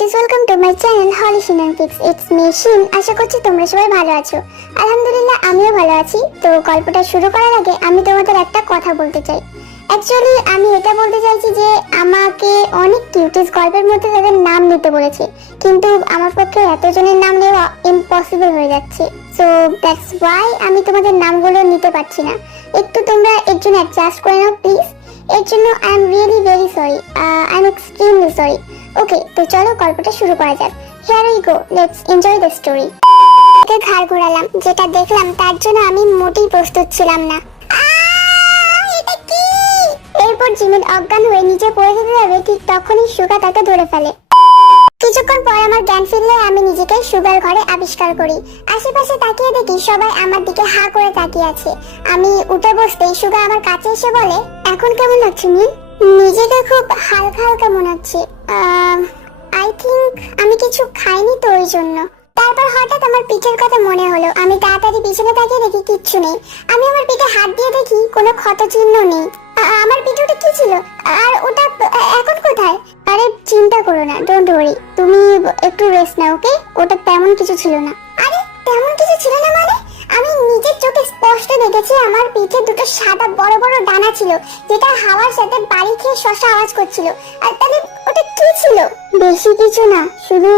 Cuties, welcome to my channel হলিশিনান পিক্স। It's me শিন। আশা করছি তোমরা সবাই ভালো আছো। আলহামদুলিল্লাহ আমিও ভালো আছি। তো গল্পটা শুরু করার আগে আমি তোমাদের একটা কথা বলতে চাই। অ্যাকচুয়ালি আমি এটা বলতে চাইছি যে আমাকে অনেক কিউটিস গল্পের মধ্যে তাদের নাম নিতে বলেছে, কিন্তু আমার পক্ষে এতজনের নাম নেওয়া ইম্পসিবল হয়ে যাচ্ছে। সো দ্যাটস ওয়াই আমি তোমাদের নামগুলো নিতে পারছি না। একটু তোমরা এর জন্য অ্যাডজাস্ট করে নাও প্লিজ। এর জন্য I am really very sorry, I am extremely sorry. Okay, তো চলো গল্পটা শুরু করা যাক। Here we go, let's enjoy the story. ঘাড় ঘোরালাম, যেটা দেখলাম তার জন্য আমি মোটেই প্রস্তুত ছিলাম না। এটা কি? এরপর জিমিন অজ্ঞান হয়ে নিচে পড়ে যেতে যাবে, ঠিক তখনই সুগা তাকে ধরে ফেলে। কিছুক্ষণ পর আমার জ্ঞান ফিরলে আমি নিজেকে সুগার ঘরে আবিষ্কার করি। আশেপাশে তাকিয়ে দেখি সবাই আমার দিকে হা করে তাকিয়ে আছে। আমি উঠে বসতেই সুগা আমার কাছে এসে বলে, এখন কেমন লাগছে মিন? নিজেকে খুব হালকা হালকা মনে হচ্ছে। আই থিংক আমি কিছু খাইনি তো ওই জন্য। তারপর হঠাৎ আমার পিঠের কথা মনে হলো। আমি তাড়াতাড়ি পিছনে তাকিয়ে দেখি কিচ্ছু নেই। আমি আমার পিঠে হাত দিয়ে দেখি কোনো ক্ষত চিহ্ন নেই। আমার পিঠে ওটা কি ছিল? আর ওটা এখন কোথায়? আরে চিন্তা করো না, ডোন্ট ওয়ারি, তুমি একটু রেস্ট নাও, ওকে? ওটা তেমন কিছু ছিল না। আরে তেমন কিছু ছিল না মানে? আমি নিজের চোখে স্পষ্ট দেখেছি আমার পিঠে দুটো সাদা বড় বড় ডানা ছিল, যেটা হাওয়ার সাথে বাড়ি খেয়ে শশা আওয়াজ করছিল। আর তাহলে ওটা কি ছিল? বেশি কিছু না, শুধু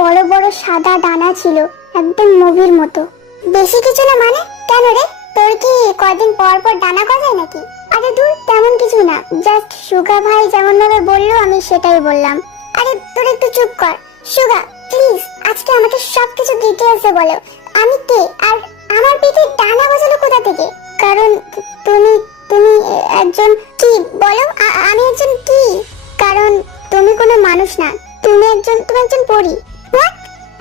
বড় বড় সাদা ডানা ছিল, একদম মুভির মতো। বেশি কিছু না মানে? কেন রে, তোর কি কয়দিন পর পর ডানা গজায় নাকি? আরে দূর, তেমন কিছু না, জাস্ট সুগা ভাই যেমন ভাবে বললো আমি সেটাই বললাম। আরে তোর একটু চুপ কর। সুগা প্লিজ, আজকে আমাকে সবকিছু ডিটেইলসে বলো। আমি কে, আর আমার পিঠে ডানা গজালো কোথা থেকে? কারণ তুমি তুমি একজন কি বলো? আমি একজন কি? কারণ তুমি কোনো মানুষ না, তুমি একজন পরী। What?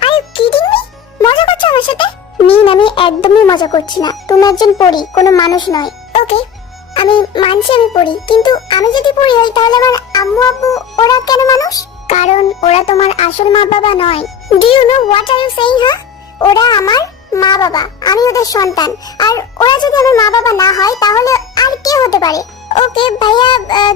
Are you kidding me? মজা করছো আমার সাথে? মিন, আমি একদমই মজা করছি না। তুমি একজন পরী, কোনো মানুষ নয়। ওকে, আমি মানছি আমি পড়ি, কিন্তু আমি যদি পড়ি হই তাহলে আমার আম্মু আব্বু ওরা কেন মানুষ? কারণ ওরা তোমার আসল মা বাবা নয়। Do you know what are you saying? হ্যাঁ, ওরা আমার মা বাবা, আমি ওদের সন্তান। আর ওরা যদি আমার মা বাবা না হয় তাহলে আর কে হতে পারে? ওকে ভাইয়া,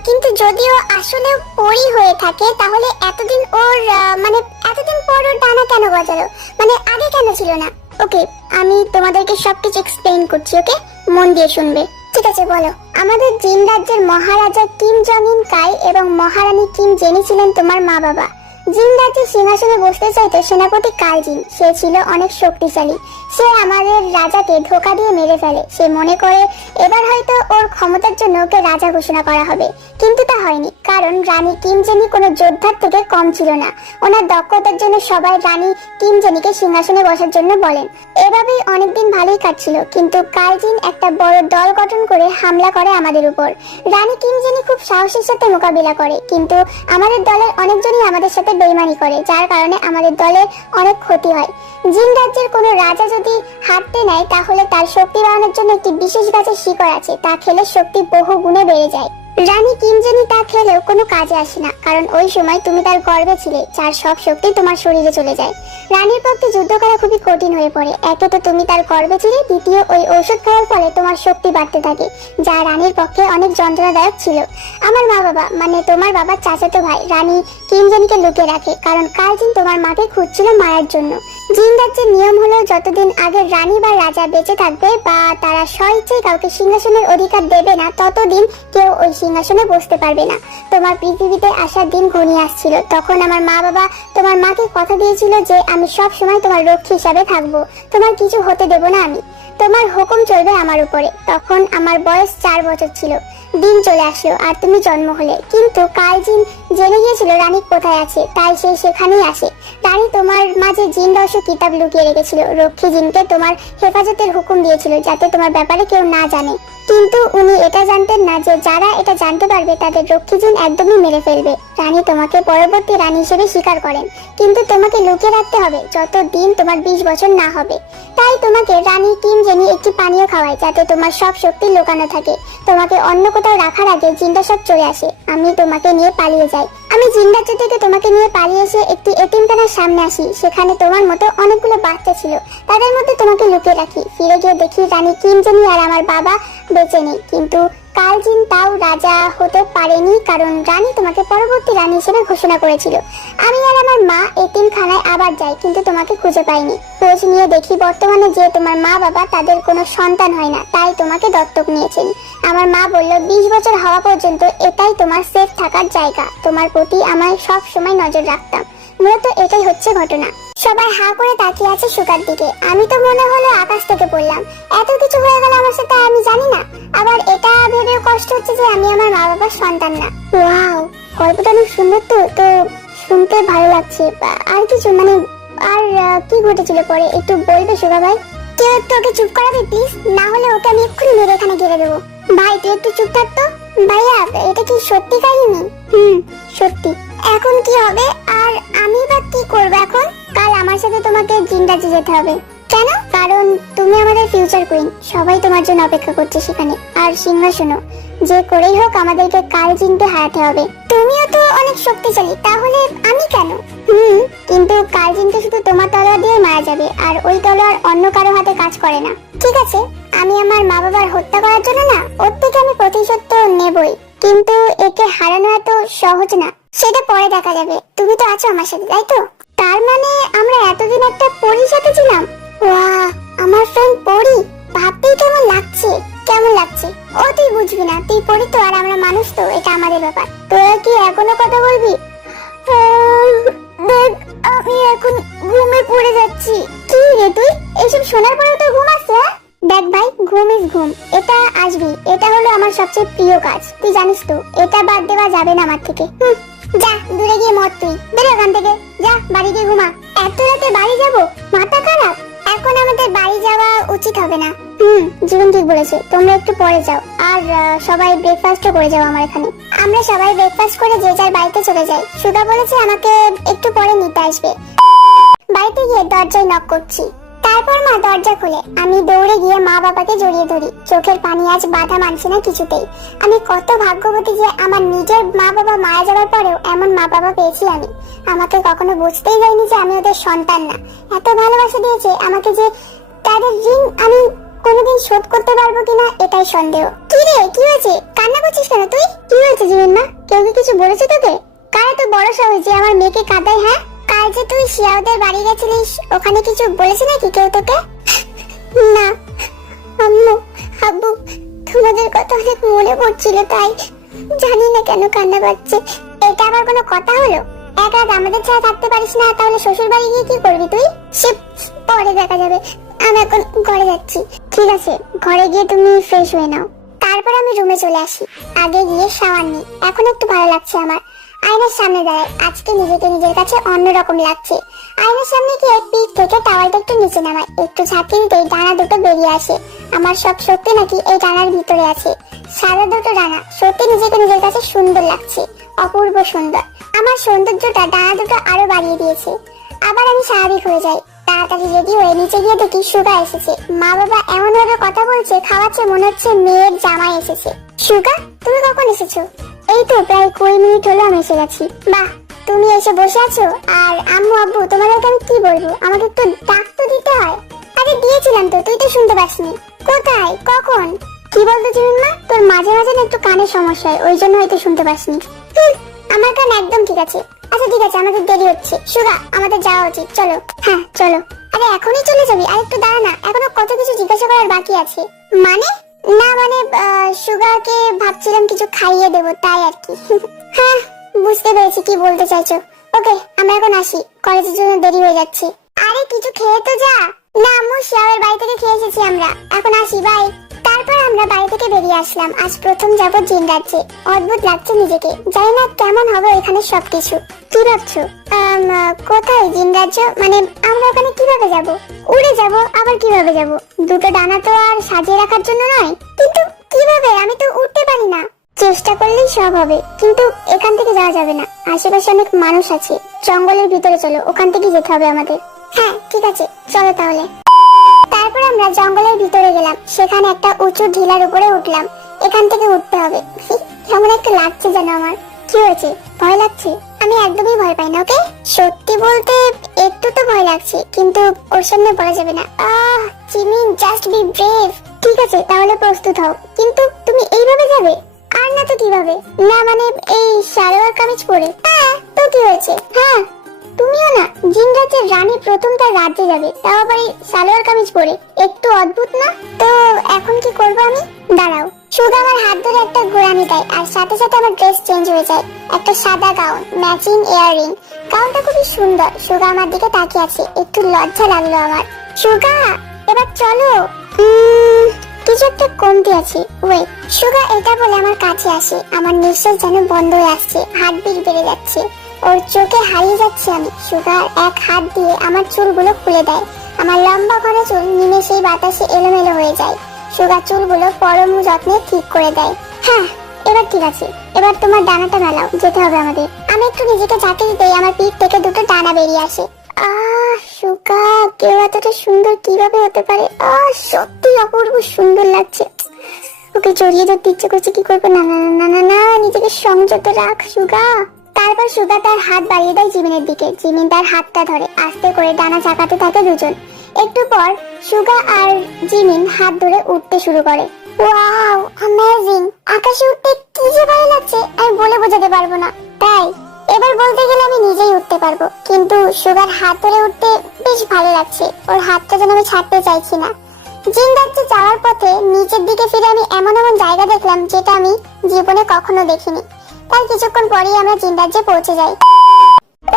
কিন্তু যদিও আসলে পরি হয়ে থাকে তাহলে এতদিন ওর মানে এতদিন পর ওর ডানা কেন গজালো? মানে আগে কেন ছিল না? ওকে, আমি তোমাদেরকে সবকিছু এক্সপ্লেইন করছি, ওকে? মন দিয়ে শুনবে। ঠিক আছে, বলো। আমাদের জিন রাজ্যের মহারাজা কিম জং ইন কাই এবং মহারানী কিম জেনি ছিলেন তোমার মা বাবা। জিন রাজ্যের সিংহাসনে বসতে চাইতো সেনাপতি কালজিন। সে ছিল অনেক শক্তিশালী। সে আমাদের রাজাকে ধোঁকা দিয়ে মেরে ফেলে। সে মনে করে এবার হয়তো ওর ক্ষমতার জন্য ওকে রাজা ঘোষণা করা হবে, কিন্তু তা হয়নি। কারণ রানী কিম জেনি কোনো যোদ্ধার থেকে কম ছিল না। ওনার দক্ষতার জন্য সবাই রানী কিম জেনিকে সিংহাসনে বসার জন্য বলেন। এভাবেই অনেকদিন ভালোই কাটছিল, কিন্তু কালজিন একটা বড় দল গঠন করে হামলা করে আমাদের উপর। রানী কিম জেনি খুব সাহসের সাথে মোকাবিলা করে, কিন্তু আমাদের দলের অনেকজনই আমাদের সাথে বেইমানি করে, যার কারণে আমাদের দলের অনেক ক্ষতি হয়। জিন রাজ্যের কোনো রাজা যদি হাঁটতে নেয় তাহলে তার শক্তি বাড়ানোর জন্য একটি বিশেষ গাছের শিকড় আছে, তা খেলে শক্তি বহু গুণে বেড়ে যায়। রানী কিম জেনি তা খেলেও কোনো কাজে আসে না, কারণ ওই সময় তুমি তার গর্ভে ছিলে, যার সব শক্তি তোমার শরীরে চলে যায়। রানীর পক্ষে যুদ্ধ করা খুবই কঠিন হয়ে পড়ে। একে তো তুমি তার গর্ভে ছিলে, দ্বিতীয় ওই ঔষধ খাওয়ার ফলে তোমার শক্তি বাড়তে থাকে, যা রানীর পক্ষে অনেক যন্ত্রণাদায়ক ছিল। আমার মা বাবা, মানে তোমার বাবার চাচাতো ভাই, রানী কিম জেনিকে লুকিয়ে রাখে, কারণ কালজিন তোমার মাকে খুঁজছিল মারার জন্য। জিন রাজ্যের নিয়ম হলো যতদিন আগে রানী বা রাজা বেঁচে থাকবে বা তারা স্বইচ্ছায় কাউকে সিংহাসনের অধিকার দেবে না, ততদিন কেউ ওই সিংহাসনে বসতে পারবে না। তোমার পৃথিবীতে আসার দিন ঘনিয়ে আসছিল। তখন আমার মা বাবা তোমার মাকে কথা দিয়েছিল যে আমি সব সময় তোমার রক্ষী হিসাবে থাকবো, তোমার কিছু হতে দেব না আমি, তোমার হুকুম চলবে আমার উপরে। তখন আমার বয়স 4 বছর ছিল। দিন চলে আসলো আর তুমি জন্ম হলে, কিন্তু কালজিন জেনে গিয়েছিল রানী কোথায় আছে, তাই সে সেখানেই আসে। রানী তোমার মাঝে জিন রহস্য কিতাব লুকিয়ে রেখেছিল। রক্ষী জিনকে তোমার হেফাজতের হুকুম দিয়েছিল যাতে তোমার ব্যাপারে কেউ না জানে, কিন্তু উনি এটা জানতেন না যে যারা এটা জানতে পারবে তাদের রক্ষী জিন একদমই মেরে ফেলবে। রানী তোমাকে পরবর্তী রানী হিসেবে স্বীকার করেন, কিন্তু তোমাকে লুকিয়ে রাখতে হবে যতদিন তোমার 20 বছর না হবে। তাই তোমাকে রানী কিম জেনি একটি পানীয় খাওয়ায় যাতে তোমার সব শক্তি লুকানো থাকে। তোমাকে অন্য কোথাও রাখার আগে জিনটা সব চলে আসে। আমি তোমাকে নিয়ে পালিয়ে যাই। আমি জিন রাজ্য থেকে তোমাকে নিয়ে পালিয়ে এসে একটি এতিমখানার সামনে আসি। সেখানে তোমার মতো অনেকগুলো বাচ্চা ছিল, তাদের মধ্যে তোমাকে লুকিয়ে রাখি। ফিরে গিয়ে দেখি রানী কিম জেনি আর আমার বাবা বেঁচে নেই, কিন্তু কালজিন তাও রাজা হতে পারেনি, কারণ রানী তোমাকে পরবর্তী রানী হিসেবে ঘোষণা করেছিল। আমি আর আমার মা এতিমখানায় আবার যাই, কিন্তু তোমাকে খুঁজে পাইনি। খোঁজ নিয়ে দেখি বর্তমানে যে তোমার মা বাবা তাদের কোনো সন্তান হয় না, তাই তোমাকে দত্তক নিয়েছেন। আমার মা বলল 20 বছর হওয়া পর্যন্ত এটাই তোমার সেফ থাকার জায়গা। তোমার প্রতি আমার সব সময় নজর রাখতাম। মূলত এটাই হচ্ছে ঘটনা। সবাই হা করে তাকিয়ে আছে সুগার দিকে। আমি তো মনে হলো আকাশ থেকে পড়লাম। এত কিছু হয়ে গেল আমার সাথে, আমি জানি না। আবার এটা ভেবেও কষ্ট হচ্ছে যে আমি আমার মা বাবার সন্তান না। ওয়াও, গল্পটা অনেক সুন্দর। তো শুনতে ভালো লাগছে। আর কিছু মানে আর কি ঘটেছিল পরে একটু বলবে সুগা ভাই? কেউ একটু ওকে চুপ করাবে প্লিজ, না হলে ওকে আমি এক্ষুনি মেরে এখানে ঘিরে দেবো। ভাই তুই একটু চুপ থাক তো। ভাইয়া এটা কি সত্যি কাহিনী? সত্যি। এখন কি হবে? আর আমি বা কি করবো এখন? কাল আমার সাথে তোমাকে জিন্দাজি যেতে হবে। কেন? কারণ তুমি আমাদের ফিউচার কুইন। সবাই তোমার জন্য অপেক্ষা করছে সেখানে। আর সিংহাসনও যে করেই হোক আমাদেরকে কাল জিনতে হারাতে হবে। তুমিও তো অনেক শক্তিশালী, তাহলে আমি কেন? কিন্তু কাল জিনতে শুধু তোমার তলোয়ার দিয়ে মারা যাবে, আর ওই তলোয়ার অন্য কারো হাতে কাজ করে না। ঠিক আছে, আমি আমার মা বাবার হত্যা করার জন্য না, ওর থেকে আমি প্রতিশোধ তো নেবই, কিন্তু একে হারানো এত সহজ না। সেটা পরে দেখা যাবে। তুমি তো আছো আমার সাথে, তাই তো? তার মানে আমরা এতদিন একটা পরীর সাথে ছিলাম। ওয়াও, আমার ফ্রেন্ড পরী। ভাবতেই কেমন লাগছে। কেমন লাগছে? ও তুই বুঝবি না, তুই পরী তো আর আমরা মানুষ, তো এটা আমাদের ব্যাপার। তোরা কি এখনো কথা বলবি? দেখ, আমি এখন ঘুমে পড়ে যাচ্ছি। কি রে তুই এইসব শোনার পরেও তো ঘুম আসছে? দেখ ভাই, ঘুম ইজ ঘুম, এটা আসবি। এটা হলো আমার সবচেয়ে প্রিয় কাজ, তুই জানিস তো। এটা বাদ দেওয়া যাবে না আমার থেকে। যা দূরে গিয়ে মর, তুই বেরো এখান থেকে। যা বাড়ি গিয়ে ঘুমা। এত রাতে বাড়ি যাবো? মাথা খারাপ? এখন আমাদের বাড়ি যাওয়া উচিত হবে না। জীবন ঠিক বলেছে। তোমরা একটু পরে যাও, আর সবাই ব্রেকফাস্টও করে যাও আমার এখানে। আমরা সবাই ব্রেকফাস্ট করে যে যার বাড়িতে চলে যাই। সুধা বলেছে আমাকে একটু পরে নিতে আসবে। বাড়িতে গিয়ে দরজায় নক করছি। তারপর মা দরজা খুলে। আমি দৌড়ে গিয়ে মা বাবাকে জড়িয়ে ধরি। চোখের পানি আজ বাধা মানছে না কিছুতেই। আমি কত ভাগ্যবতী যে আমার নিজের মা বাবা মারা যাওয়ার পরেও এমন মা বাবা পেয়েছি আমি। আমাকে কখনো বুঝতেই যায়নি যে আমি ওদের সন্তান না। এত ভালোবাসা দিয়েছে আমাকে যে তাদের ঋণ আমি কোনোদিন শোধ করতে পারবো কিনা এটাই সন্দেহ। কি রে, কি হয়েছে? কান্না করছিস কেন তুই? কি হয়েছে জীবন মা? কেউ কি কিছু বলেছে তোকে? কার এত বড় সাহস যে আমার মেয়েকে কাঁদায়? হ্যাঁ, কাল যে তুই শিয়াওদের বাড়ি গেছিলিস, ওখানে কিছু বলেছে নাকি কেউ তোকে? না আম্মু, আব্বু, তোমাদের কথা অনেক মনে পড়ছিল, তাই জানি না কেন কান্না পাচ্ছে। এটা আবার কোনো কথা হলো? এক রাত আমাদের ছাড়া থাকতে পারিস না, তাহলে শ্বশুর বাড়ি গিয়ে কি করবি তুই? সে পরে দেখা যাবে। আমি এখন ঘরে যাচ্ছি। ঠিক আছে, ঘরে গিয়ে তুমি ফ্রেশ হয়ে নাও। তারপর আমি রুমে চলে আসি। আগে গিয়ে শাওয়ার নিই। এখন একটু ভালো লাগছে আমার। আয়নার সামনে দাঁড়াই। আজকে নিজেকে নিজের কাছে অন্যরকম লাগছে। আয়নার সামনে গিয়ে পিঠ থেকে টাওয়ালটা একটু নিচে নামাই। একটু ঝাঁকি দিতেই ডানা দুটো বেরিয়ে আসে। আমার সব শক্তি নাকি এই ডানার ভিতরে আছে। সাদা দুটো ডানা। সত্যি নিজেকে নিজের কাছে সুন্দর লাগছে, অপূর্ব সুন্দর। আমার সৌন্দর্যটা ডানা দুটো আরো বাড়িয়ে দিয়েছে। আবার আমি স্বাভাবিক হয়ে যাই। তাড়াতাড়ি রেডি হয়ে নিচে গিয়ে দেখি সুগা এসেছে। মা বাবা এমন ভাবে কথা বলছে, খাওয়াচ্ছে, মনে হচ্ছে মেয়ের জামাই এসেছে। সুগা, তুমি কখন এসেছো? এই তো প্রায় 20 মিনিট হলো আমি এসে গেছি। বাহ, তুমি এসে বসে আছো। আর আম্মু আব্বু তোমাদেরকে আমি কি বলবো? আমাকে একটু ডাক তো দিতে হয়। আরে দিয়েছিলাম তো, তুই তো শুনতে পাসনি। কোথায়, কখন? কি বলতো জিমিন? তোর মাঝে মাঝে না একটু কানের সমস্যা হয়, ওই জন্য হয়তো শুনতে পাসনি। আমার কান একদম ঠিক আছে। আচ্ছা ঠিক আছে, আমাদের দেরি হচ্ছে। সুগা, আমাদের যাওয়া উচিত, চলো। হ্যাঁ চলো। আরে এখনই চলে যাবি? আর একটু দাঁড়া না, এখনো কত কিছু জিজ্ঞাসা করার বাকি আছে। মানে? না মানে সুগাকে ভাবছিলাম কিছু খাইয়ে দেবো, তাই আর কি। হ্যাঁ বুঝতে পেরেছি কি বলতে চাইছো। ওকে, আমরা এখন আসি, কলেজের জন্য দেরি হয়ে যাচ্ছে। আরে কিছু খেয়ে তো যা। না আম্মু, শিয়াওয়ের বাড়ি থেকে খেয়ে এসেছি আমরা। এখন আসি, বাই। তারপর আমরা বাড়ি থেকে বেরিয়ে আসলাম। আজ প্রথম যাবো জিন রাজ্যে। অদ্ভুত লাগছে নিজেকে। জানি না কেমন হবে এখানে সবকিছু। কি ভাবছো? কোথায় জিন রাজ্য? মানে আমরা ওখানে কিভাবে যাব? উড়ে যাব? আবার কিভাবে যাব? দুটো ডানা তো আর সাজিয়ে রাখার জন্য নয়। কিন্তু কিভাবে? আমি তো উঠতে পারি না। চেষ্টা করলেই সব হবে, কিন্তু এখান থেকে যাওয়া যাবে না। আশেপাশে অনেক মানুষ আছে। জঙ্গলের ভিতরে চলো, ওখান থেকে যেতে হবে আমাদের। হ্যাঁ ঠিক আছে, চলো তাহলে। তারপর আমরা জঙ্গলের ভিতরে গেলাম। সেখানে একটা উঁচু ঢিলার উপরে উঠলাম। এখান থেকে উঠতে হবে। কেমন একটা লাগছে যেন আমার। কি হয়েছে? ভয় লাগছে? আমি একদমই ভয় পাই না। ওকে, সত্যি বলতে একটু তো ভয় লাগছে, কিন্তু ওর সামনে বলা যাবে না। Jimin, just be brave. ঠিক আছে, তাহলে প্রস্তুত হও। কিন্তু তুমি এইভাবে যাবে? আর না তো কিভাবে? না মানে এই সালোয়ার কামিজ পরে? হ্যাঁ, তো কি হয়েছে? হ্যাঁ, তুমিও না, জিন রাজ্যের রানী প্রথম তার রাজ্যে যাবে, তাও আবার এই সালোয়ার কামিজ পরে। একটু অদ্ভুত না? তো এখন কি করবো আমি? দাঁড়াও। সুগা আমার হাত ধরে একটা ঘোরানি দেয় আর সাথে সাথে আমার ড্রেস চেঞ্জ হয়ে যায়। একটা সাদা গাউন, ম্যাচিং ইয়াররিং। গাউনটা খুবই সুন্দর। সুগা আমার দিকে তাকিয়ে আছে। একটু লজ্জা লাগলো আমার। সুগা, এবার চলো। কিছু একটা কমতি আছে। ওয়েট। সুগা এটা বলে আমার কাছে আসে। আমার নিঃশ্বাস যেন বন্ধ হয়ে আসছে, হার্টবিট বেড়ে যাচ্ছে। ওর চোখে হারিয়ে যাচ্ছে আমি। সুগার এক হাত দিয়ে আমার চুলগুলো খুলে দেয়। আমার লম্বা ঘন চুল নিমেষেই বাতাসে এলোমেলো হয়ে যায়। সুগার চুলগুলো পরম যত্নে ঠিক করে দেয়। হ্যাঁ, এবার ঠিক আছে। এবার তোমার ডানাটা মেলাও, যেতে হবে আমাদের। আমি একটু নিজেকে ঝাঁকি দিতেই আমার পিঠ থেকে দুটো ডানা বেরিয়ে আসে। সুগা, কেউ এতটা সুন্দর কিভাবে হতে পারে? সত্যি অপূর্ব সুন্দর লাগছে। ওকে জড়িয়ে ধরতে ইচ্ছে করছে, কি করবো? না না না না না, নিজেকে সংযত রাখ সুগা। তারপর সুগা তার হাত বাড়িয়ে দেয় জিমিনের দিকে। জিমিন তার হাতটা ধরে আস্তে করে ডানা চাকাতে থাকে দুজন। একটু পর সুগা আর জিমিন হাত ধরে উঠতে শুরু করে। Wow, amazing! আকাশে উঠতে কি যে ভালো লাগছে, আমি বলে বোঝাতে পারবো না। তাই এবার বলতে গেলে আমি নিজেই উঠতে পারবো, কিন্তু সুগার হাত ধরে উঠতে বেশ ভালো লাগছে। ওর হাতটা যেন আমি ছাড়তে চাইছি না। জিন রাজ্যে যাওয়ার পথে নিচের দিকে ফিরে আমি এমন এমন জায়গা দেখলাম যেটা আমি জীবনে কখনো দেখিনি। তার কিছুক্ষণ পরেই আমরা জিন রাজ্যে পৌঁছে যাই।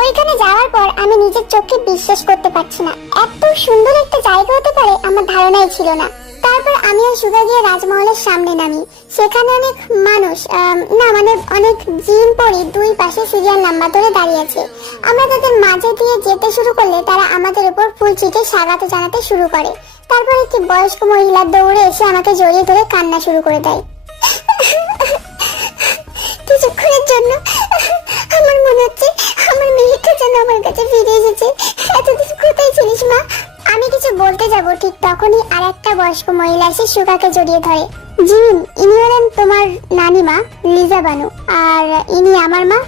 ওইখানে যাওয়ার পর আমি নিজের চোখকে বিশ্বাস করতে পারছি না। এত সুন্দর একটা জায়গা হতে পারে আমার ধারণাই ছিল না। তারপর আমি আর সুগা গিয়ে রাজমহলের সামনে নামি। সেখানে অনেক মানুষ, না মানে অনেক জিন পরি দুই পাশে সিরিয়াল নাম্বার ধরে দাঁড়িয়ে আছে। আমরা তাদের মাঝে দিয়ে যেতে শুরু করলে তারা আমাদের উপর ফুল ছিটে স্বাগত জানাতে শুরু করে। তারপর একটি বয়স্ক মহিলা দৌড়ে এসে আমাকে জড়িয়ে ধরে কান্না শুরু করে দেয়। কিছুক্ষণের জন্য আমার মনে হচ্ছে আমার মেয়েটা যেন আমার কাছে ফিরে এসেছে। এতদিন কোথায় ছিলিস মা? আমি কিছু বলতে যাব, ঠিক তখনই আর একটা বয়স্ক মহিলা এসে সুগাকে জড়িয়ে ধরে। জিমিন, ইনি হলেন তোমার নানিমা লিজা বানু, আর ইনি আমার মা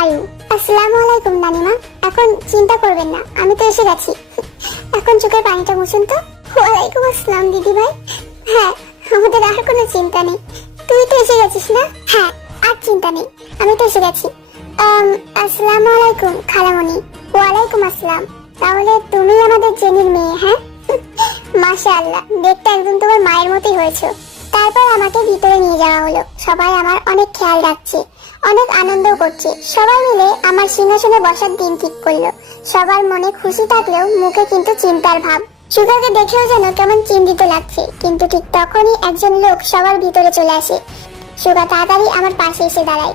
আয়ু। আসসালামু আলাইকুম নানিমা। এখন চিন্তা করবেন না, আমি তো এসে গেছি। এখন চোখের পানিটা মুছুন তো। ওয়ালাইকুম আসসালাম দিদি ভাই। হ্যাঁ, আমাদের আর কোনো চিন্তা নেই। তুই তো এসে গেছিস না? হ্যাঁ, আর চিন্তা নেই, আমি তো এসে গেছি। আসসালামু আলাইকুম খালামণি। ওয়ালাইকুম আসসালাম। তাহলে তুমি আমাদের জেনির মেয়ে? হ্যাঁ। মাশাআল্লাহ, দেখতে একদম তোমার মায়ের মতোই হয়েছে। তারপর আমাকে ভিতরে নিয়ে যাওয়া হলো। সবাই আমার অনেক খেয়াল রাখছে, অনেক আনন্দ করছে। সবাই মিলে আমার সিংহাসনে বসার দিন ঠিক করলো। সবার মনে খুশি থাকলেও মুখে কিন্তু চিন্তার ভাব। সুগাকে দেখেও যেন কেমন চিন্তিত লাগছে। কিন্তু ঠিক তখনই একজন লোক সবার ভিতরে চলে আসে। সুগা তাড়াতাড়ি আমার পাশে এসে দাঁড়ায়।